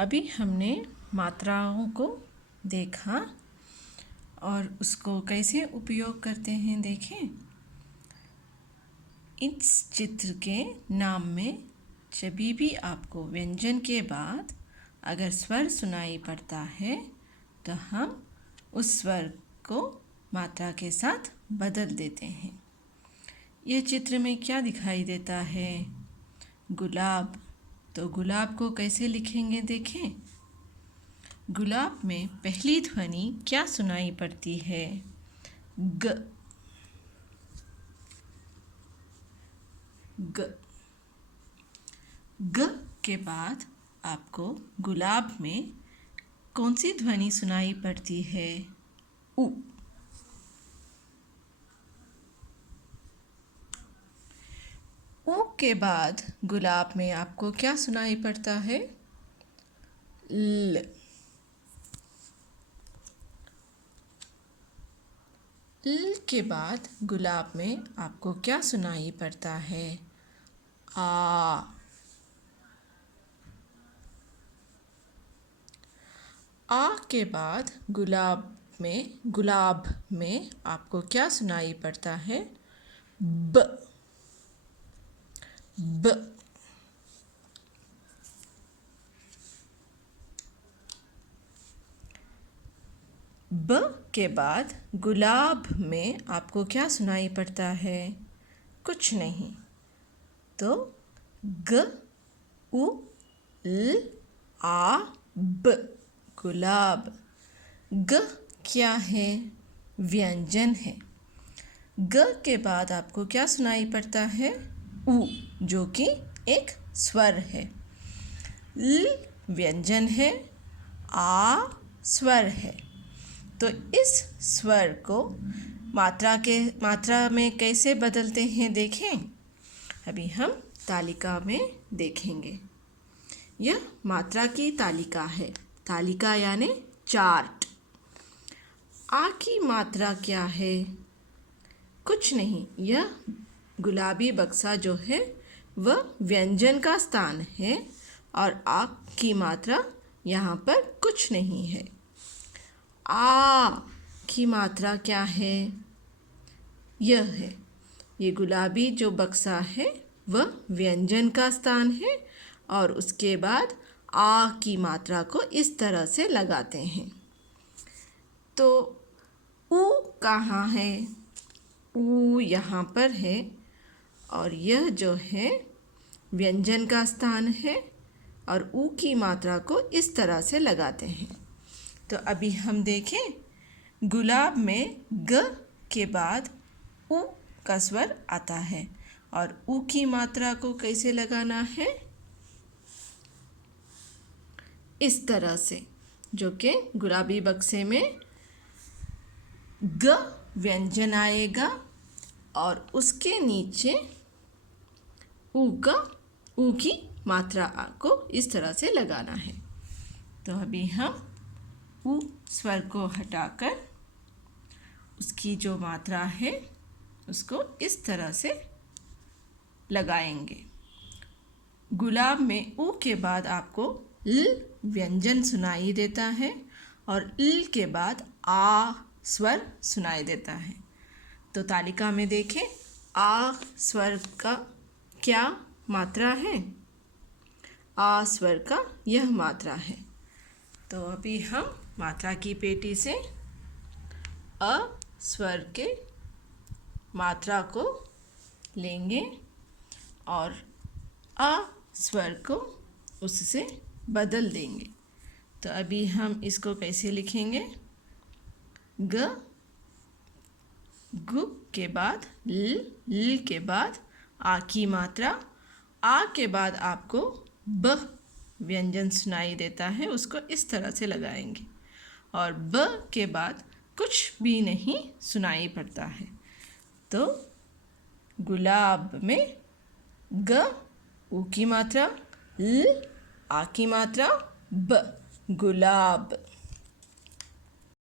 अभी हमने मात्राओं को देखा और उसको कैसे उपयोग करते हैं देखें। इस चित्र के नाम में जब भी आपको व्यंजन के बाद अगर स्वर सुनाई पड़ता है तो हम उस स्वर को मात्रा के साथ बदल देते हैं। यह चित्र में क्या दिखाई देता है? गुलाब। तो गुलाब को कैसे लिखेंगे देखें। गुलाब में पहली ध्वनि क्या सुनाई पड़ती है? ग। ग। ग के बाद आपको गुलाब में कौन सी ध्वनि सुनाई पड़ती है? उ। उ के बाद गुलाब में आपको क्या सुनाई पड़ता है? ल। ल के बाद गुलाब में आपको क्या सुनाई पड़ता है? आ। आ के बाद गुलाब में आपको क्या सुनाई पड़ता है? ब। ब। ब के बाद गुलाब में आपको क्या सुनाई पड़ता है? कुछ नहीं। तो ग उ ल आ ब गुलाब। ग क्या है? व्यंजन है। ग के बाद आपको क्या सुनाई पड़ता है? उ जो कि एक स्वर है। ल व्यंजन है। आ स्वर है। तो इस स्वर को मात्रा में कैसे बदलते हैं देखें। अभी हम तालिका में देखेंगे। यह मात्रा की तालिका है। तालिका यानी चार्ट। आ की मात्रा क्या है? कुछ नहीं। यह गुलाबी बक्सा जो है वह व्यंजन का स्थान है और आ की मात्रा यहाँ पर कुछ नहीं है। आ की मात्रा क्या है? यह है। ये गुलाबी जो बक्सा है वह व्यंजन का स्थान है और उसके बाद आ की मात्रा को इस तरह से लगाते हैं। तो ऊ कहाँ है? ऊ यहाँ पर है और यह जो है व्यंजन का स्थान है और ऊ की मात्रा को इस तरह से लगाते हैं। तो अभी हम देखें। गुलाब में ग के बाद उ का स्वर आता है और उ की मात्रा को कैसे लगाना है? इस तरह से, जो कि गुलाबी बक्से में ग व्यंजन आएगा और उसके नीचे उ की मात्रा को इस तरह से लगाना है। तो अभी हम उ स्वर को हटाकर उसकी जो मात्रा है उसको इस तरह से लगाएंगे। गुलाब में उ के बाद आपको ल व्यंजन सुनाई देता है और ल के बाद आ स्वर सुनाई देता है। तो तालिका में देखें। आ स्वर का क्या मात्रा है? आ स्वर का यह मात्रा है। तो अभी हम मात्रा की पेटी से अ स्वर के मात्रा को लेंगे और आ स्वर को उससे बदल देंगे। तो अभी हम इसको कैसे लिखेंगे? ग गु के बाद ल के बाद आ की मात्रा। आ के बाद आपको ब व्यंजन सुनाई देता है, उसको इस तरह से लगाएंगे और ब के बाद कुछ भी नहीं सुनाई पड़ता है। तो गुलाब में ग उ की मात्रा, ल आ की मात्रा, ब गुलाब।